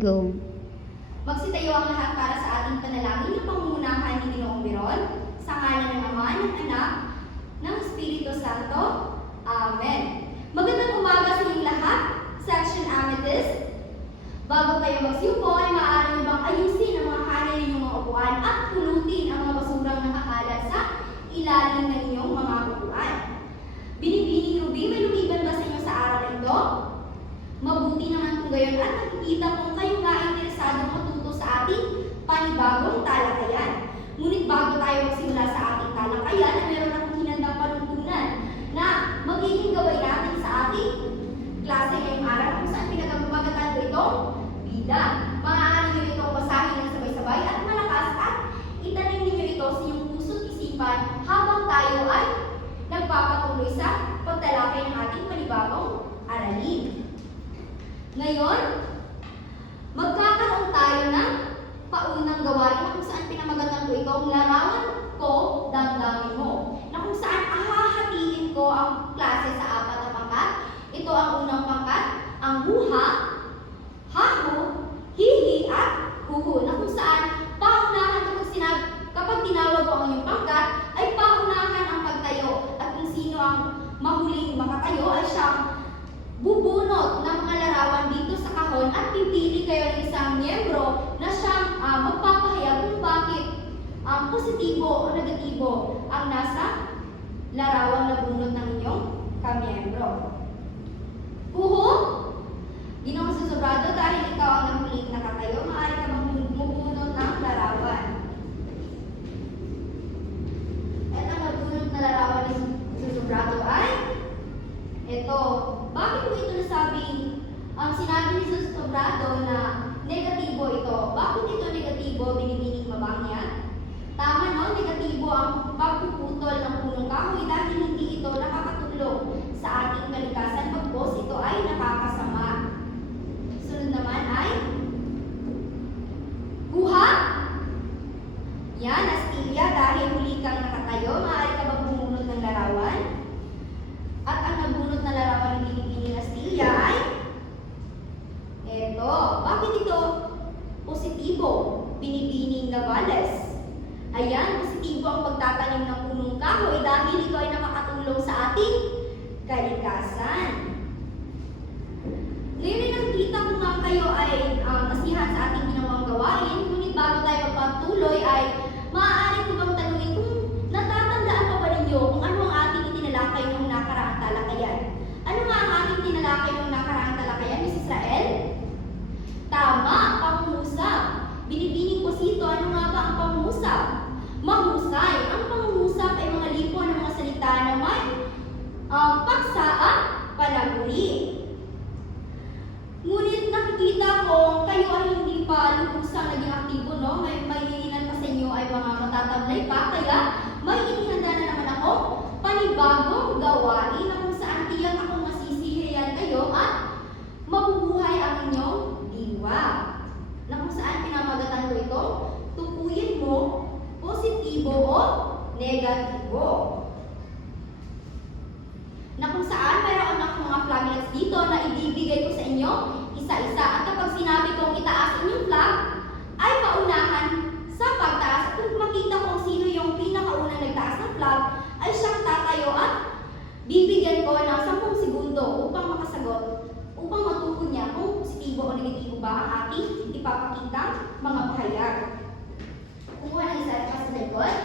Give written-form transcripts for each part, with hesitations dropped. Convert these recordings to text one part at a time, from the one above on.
go. Magsitayo ang lahat para sa ating panalangin ng pangungunahan ni Ginoong Biron, sa ngalan ng Ama, ng Anak, ng Espiritu Santo. Amen. Magandang umaga sa inyong lahat, Section Amethyst. Bago kayo magsiupo, ay maaari nyo bang ayusin ang mga kanin ninyong mga upuan at pulutin ang mga basurang nakakalat sa ilalim ng inyong mga upuan. Binibining Ruby, may lumiban ba sa inyo sa araw na ito? Mabuti naman kung gayon at nakikita kung kayo nga interesado matuto sa ating panibagong talakayan. Ngunit bago tayo magsimula sa ating talakayan, meron akong hinandang panuntunan na magiging gawin natin sa ating klase ngayong araw kung saan pinagmamagatan ko itong bilang. Maaari nyo itong basahin ng sabay-sabay at malakas at itanim ninyo ito sa inyong puso't isipan habang tayo ay nagpapatuloy sa pagtalakay ng ating panibagong aralin. Ngayon, magkakaroon tayo ng paunang gawain kung saan pinamagatan ko itong larawan ko, damdamin mo. Na kung saan ahahatiin ko ang klase sa apat na pangkat. Ito ang unang pangkat, ang buha, hahu, hihi, at huhu. Na kung saan paunahan kapag tinawag ko ang inyong pangkat, ay paunahan ang pagtayo. At kung sino ang mahuling makatayo ay siyang bubunot ng mga larawan dito sa kahon at pipili kayo ng isang miyembro na siyang magpapahayag kung bakit positibo o negatibo ang nasa larawang nabunot ng inyong kamiyembro. Huhu, Ginoong Susobrado, dahil ikaw ang nahuling nakatayo, maaari ka magbunot ng larawan. At ang nabunot na larawan ni Susobrado ay ito. Bakit mo ito nasabing sinabi ni Susobrado na negatibo ito? Bakit ito negatibo? Binibining mabangya? Tama, no? Negatibo ang pagpuputol ng punong kahoy dahil hindi ito nakakatulong sa ating kalikasan, pagkos ito ay nakakasama. Sunod naman ay buha. Yan, Astilya, dahil huli kang nakatayo, maaari ka bang bumunot ng larawan? At ang nabunot na larawan ng binibining Astilya ay eto. Bakit ito positibo? Binibining Navales. Ayan, positibo ang pagtatanim ng punong kahoy dahil ito ay nakakatulong sa ating kalikasan. Ngayon ay nakikita ko nga kayo ay masihan sa ating ginawang gawain, ngunit bago tayo magpatuloy ay maaari ko bang tanungin kung natatandaan pa ba ninyo kung ano ang ating itinalakay ng nakaraang talakayan. Ano nga ang ating tinalakay ng nakaraang talakayan, Miss Israel? Tama, pangungusap. Binibining ko sito, ano nga ba ang pangungusap? Mahusay. Ang pangungusap ay mga lipo ng mga salita na may paksa at panaguri. Ngunit nakikita ko kayo ay hindi pa lubusang naging aktibo, no? May ilan pa sa inyo ay mga matatablay pa, kaya may inihanda na naman ako panibagong gawain na kung saan tiyak akong masisiyahan kayo at mabubuhay ang inyong diwa. Na kung saan pinamagatan ko ito, tukuyin mo positibo o negatibo. Na kung saan mayroon akong mga flaglets dito na ibibigay ko sa inyo isa-isa. At kapag sinabi kong itaas inyong flag, ay paunahan sa pagtaas. At kung makita kong sino yung pinakaunang nagtaas ng flag, ay siyang tatayo at bibigyan ko ng 10 segundo upang makasagot, upang matukoy niya kung positibo o negatibo ba ang ating ipapakitang mga pahayag. Kumuha ng isa at sa likod.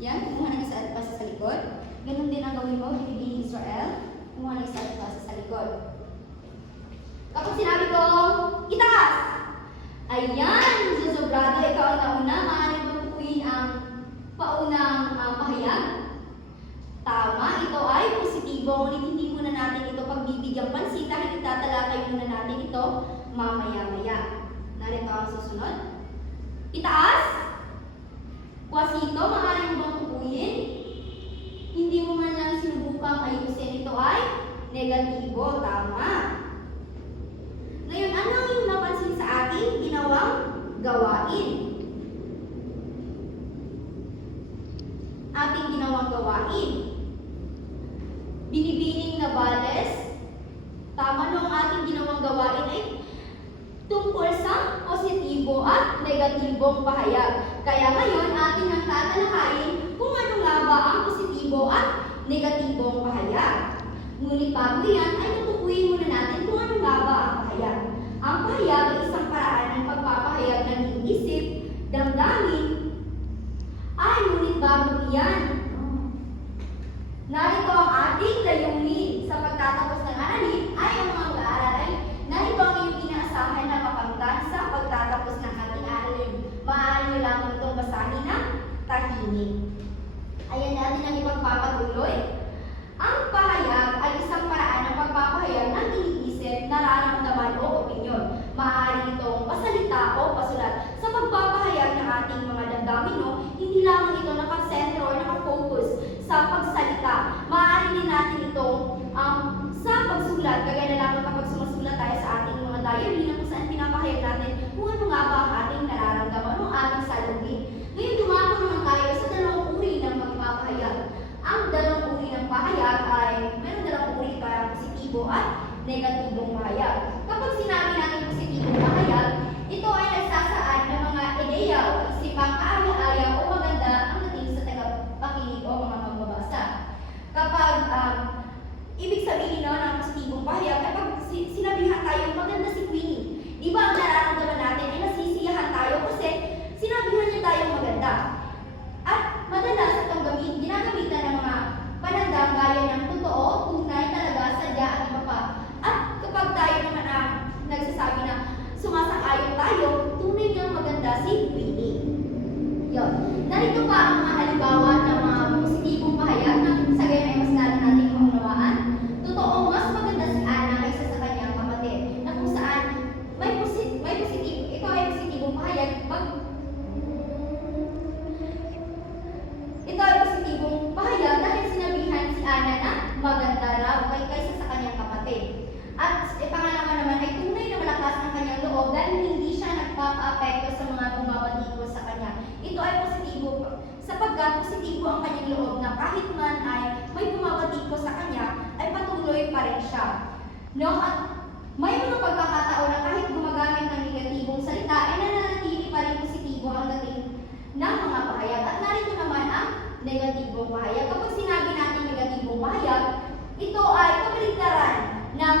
Yan, kumuha ng isa at sa likod. Ganun din ang gawin mo, binibining Israel. Kumuha ng isa at sa likod. Kapag sinabi ko, itaas! Ayan, Susobrado, ikaw ang nauna. Maaari mo tukuyin ang paunang pahayag. Tama, ito ay positibo. Ngunit hindi muna natin ito pagbibigyan pansin dahil itatalakay muna natin ito mamaya-maya. Narito ang susunod. Itaas! Kwasito, maaari mo bang tukuyin? Hindi mo man lang sinubukang ayusin. Ito ay negatibo. Tama. Ngayon, ano yung napansin sa ating ginawang gawain? Ating ginawang gawain. Binibining Navales. Tama, no, ang ating ginawang gawain ay tungkol sa positibo at negatibong pahayag. Kaya ngayon, atin ang tatalakayin kung ano nga ba ang positibo at negatibong pahayag. Ngunit bago yan, ay tutukuyin muna natin kung ano nga ba ang pahayag. Ang pahayag ay isang paraan ng pagpapahayag ng iniisip, damdamin, ay ngunit bago yan, narito ang ating layunin sa pagtatapos ng aralin ay ang mga mag-aaral ay narito ang iyong inaasahan na mapagtan sa pagtatapos ng ating aralin. Maaari nyo lamang itong basahin ng tahimik. Ayan natin ang ipagpapatuloy. Ang pahayag ay isang paraan ng pagpapahayag ng iniisip, nararamdaman o opinyon. Maaari itong pasalita o pasulat. Sa pagpapahayag ng ating mga damdamin, hindi lamang ito nakasentro o nakafocus sa pagsalita. Maaari din natin itong sa pagsulat, kagaya na lamang kapag sumasulat tayo sa ating mga diary na kung saan pinapahayag natin kung ano nga ba ang ating nararamdaman o ating salubin. Ngayon, dumako naman tayo sa dalawang uri ng pagpapahayag. Ang dalawang uri ng pahayag ay meron dalawang uri para positibo at negatibong pahayag. Kapag sinabi natin positibong pahayag, ito ay nagsasaad ng mga ideya o isipang kaaya-aya o maganda ang dating sa tagapakinig o mga magbabasa. Kapag ibig sabihin ng positibong pahayag, kapag sinabihan tayo maganda si Queenie, di ba ang nararamdaman natin ay nasisiyahan tayo kasi sinabihan niya tayong maganda. At madalas itong ginagamitan ng mga panandang gaya ng totoo, tunay, talaga, sadya at iba pa. At kapag tayo naman nagsasabi na sumasang-ayon tayo, tunay niyang maganda si Queenie. Yun. Narito pa ang mga halimbawa ng mga positibong pahayag na sa gayon ay mas lalo natin maunawaan. Totoo, mas maganda si Ana kaysa sa kanyang kapatid, na kung saan may positibo, ito ay positibong pahayag, ito ay positibong pahayag dahil sinabihan si Ana na maganda raw kaysa sa kanyang kapatid. At pangalawa naman ay tunay na malakas ang kanyang loob dahil hindi siya nagpapa-apekto sa mga bumabatikos sa kanya. Ito ay positibo sapagkat positibo ang kanyang loob na kahit man ay may bumabatikos sa kanya, ay patuloy pa rin siya. No? At may mga pagkakataon na kahit gumagamit ng negatibong salita, ay nananatili pa rin positibo ang dating ng mga pahayag. At narito naman ang negatibong pahayag. Kapag sinabi natin negatibong pahayag, ito ay kabaligtaran ng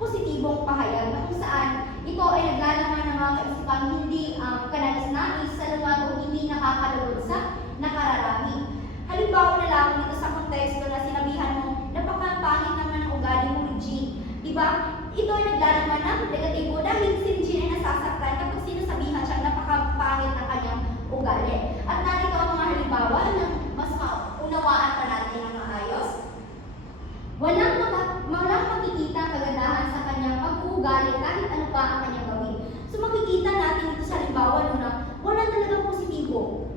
positibong pahayag na kung saan ito ay naglalaman ng mga kaisipang hindi kanais-nais sa luwag o hindi nakakalugod sa nakararami. Halimbawa na lamang ito sa konteksto na sinabihan mo, napakapangit naman ang ugali mo, Regine. Diba? Ito ay naglalaman ng negatibo dahil si Regine ay nasasaktan kapag sinasabihan siya napakapangit ng kanyang ugali. At narito ang mga halimbawa na mas maunawaan pa natin ng maayos. Walang makikita kagandahan sa kanyang pag-uugali kahit ano pa ang kanyang gawin. So makikita natin ito sa halimbawa na wala talagang positibo.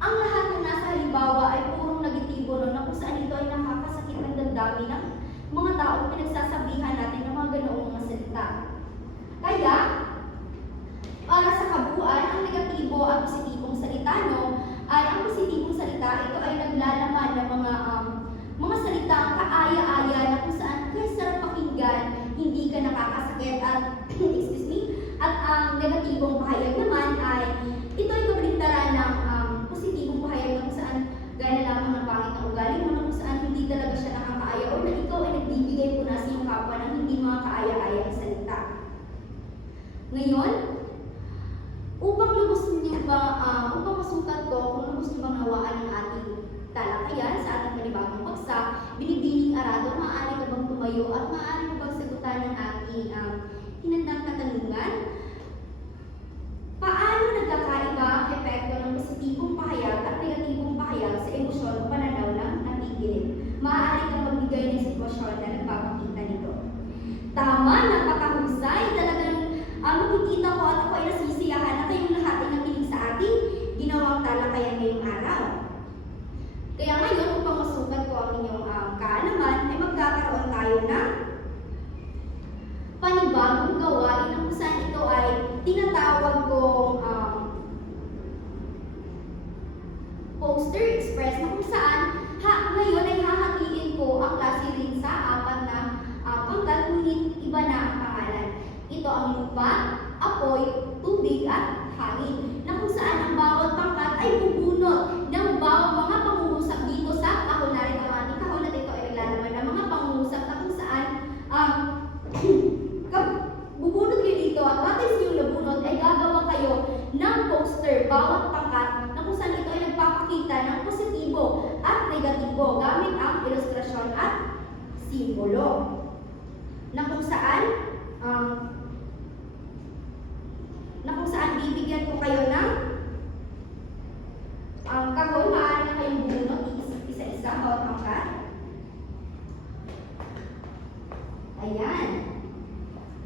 Ang lahat ng nasa halimbawa ay purong negatibo na kung saan ito ay nakakasakit ng damdamin ng mga taong pinagsasabihan natin ng mga ganoong mga salita. Kaya, para sa kabuuan, ang negatibo at positibong salita, ay ang positibong salita, ito ay naglalaman ng mga salitang kaaya-aya na kung saan kaya sarap pakinggan, hindi ka nakakasakit at excuse me, at ang negatibong pahayag naman ay ito ay kabaligtaran ng positibong pahayag na kung saan gaya lamang ng pangit na ugali mo na kung saan hindi talaga siya nakakaaya o na ikaw ay nagbibigay po na sa iyong kapwa ng hindi mga kaaya-ayang salita. Ngayon, upang masukat ko kung lubos niyo bang nawaan ng ating talakayan sa ating panibagong bagsak, binibining arado, maaari ka bang tumayo at maaari mo bang sagutan ng ating hinandang katanungan? Paano nagkakaiba ang epekto ng positibong pahayag at negatibong pahayag sa emosyon o pananaw ng nakikinig? Maaari kang magbigay ng sitwasyon na nagpapakita nito. Tama, napakahusay. Talagang makikita ko at ako ay nasisiyahan na kayong lahat ay nakinig sa ating ginawang talakayan ngayong araw. Kaya ngayon, upang masukat ko ang inyong kaalaman, ay magkakaroon tayo ng panibagong gawain na kung saan ito ay tinatawag kong poster express na kung saan ngayon ay hahatiin ko ang klase rin sa apat na pangkat, ngunit iba na ang pangalan. Ito ang lupa, apoy, tubig at hangin, na kung saan ang bawat pangkat ay bubunot ng mga pangungusap dito sa kahon. Narito ang ating kahon at ito ay naglalaman ng mga pangungusap na kung saan bubunot kayo dito at batay sa inyong nabunot ay gagawa kayo ng poster bawat pangkat na kung saan ito ay nagpapakita ng positibo at negatibo gamit ang ilustrasyon at simbolo. Na kung saan bibigyan ko kayo ng kahon, maaari na kayong bumunot isa-isa bawat pangkat. Ayan.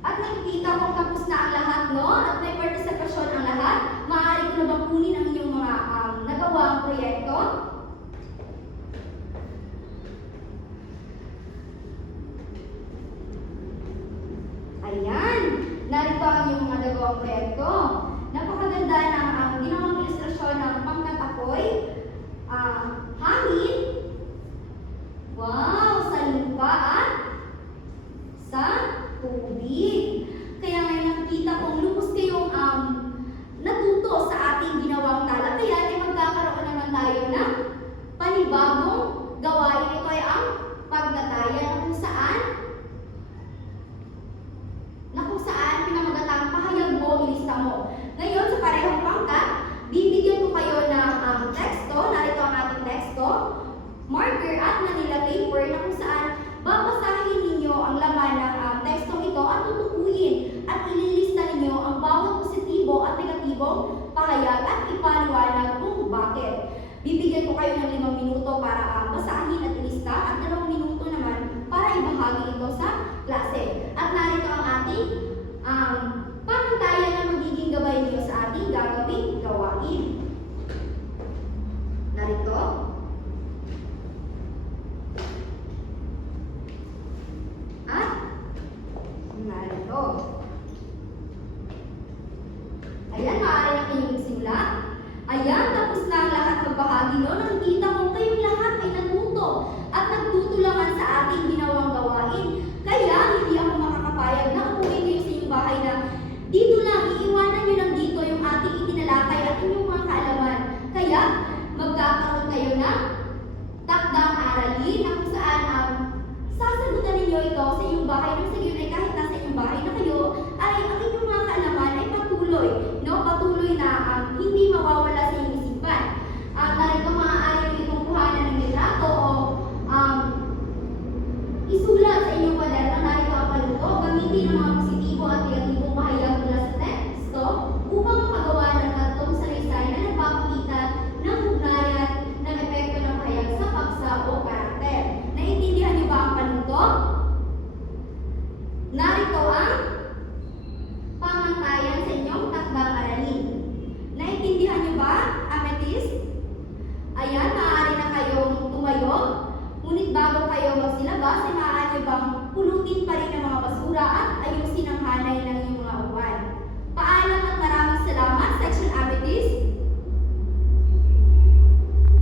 At nakikita kong tapos na ang lahat, no? At may partisipasyon ang lahat. Maaari ko na bang kunin ang inyong mga nagawang proyekto? Ayan. Narito ang inyong mga nagawang proyekto. Napakaganda ng ginawang ilustrasyon ng pangkat apoy, hangin, wow, sa lupa at sa tubig. Kaya ngayon nakikita kong lubos kayong natuto sa ating ginawang tala. Kaya ay magkakaroon naman tayo ng panibagong gawain. Ito ay ang pagdataya na kung saan pinamagatang pahayag mo, ilista mo. Ngayon sa parehong pangkat, bibigyan ko kayo ng teksto. Narito ang ating teksto, marker at Manila paper, na kung saan babasahin ninyo ang laman ng tekstong ito at tutukuyin at ililista ninyo ang bawat positibo at negatibong pahayag at ipaliwanag kung bakit. Bibigyan ko kayo ng 5 minuto para basahin at ilista at 2 minuto naman para ibahagi ito sa klase. At narito ang ating pamantayan na magiging gabay niyo sa ating gagawing gawain. Narito. At narito. Ayan, maaari na kayong magsimula. Ayan, tapos na ang lahat ng bahagi, no? Nakikita ko kayong lahat ay natuto at nagtutulangan sa ating ginawang gawain. Kaya hindi ako makakapayag na umuwi kayo sa inyong bahay na dito lang, iiwanan nyo lang dito yung ating itinalakay at inyong mga kaalaman. Kaya magkakaroon kayo ng takdang aralin na kung saan sasagutan ninyo ito sa inyong bahay. Nang sa gayon ay kahit nasa inyong bahay na kayo, ay ang inyong mga kaalaman ay patuloy, no? Patuloy na hindi mawawala sa inyong isipan. Narito maaari nyo itong kuhanan ng litrato o isulat sa inyong kwaderno. Narito ang paluto. Gamitin ang mga positibo at negatibong pahayag mula sa teksto upang makagawa ng tatlong salaysay na nagpapakita ng ugnayan ng epekto ng pahayag sa paksa o karakter. Naintindihan niyo ba ang panuto? Narito ang pamantayan sa inyong takdang aralin. Naintindihan niyo ba, Amethyst? Ayan, maaari na kayong tumayo. Ngunit bago kayo magsilabas, ay maaari niyo bang pulutin pa rin ang mga basura at ayusin ang hanay ng inyong mga uwan. Paalam at maraming salamat, Section Amethyst.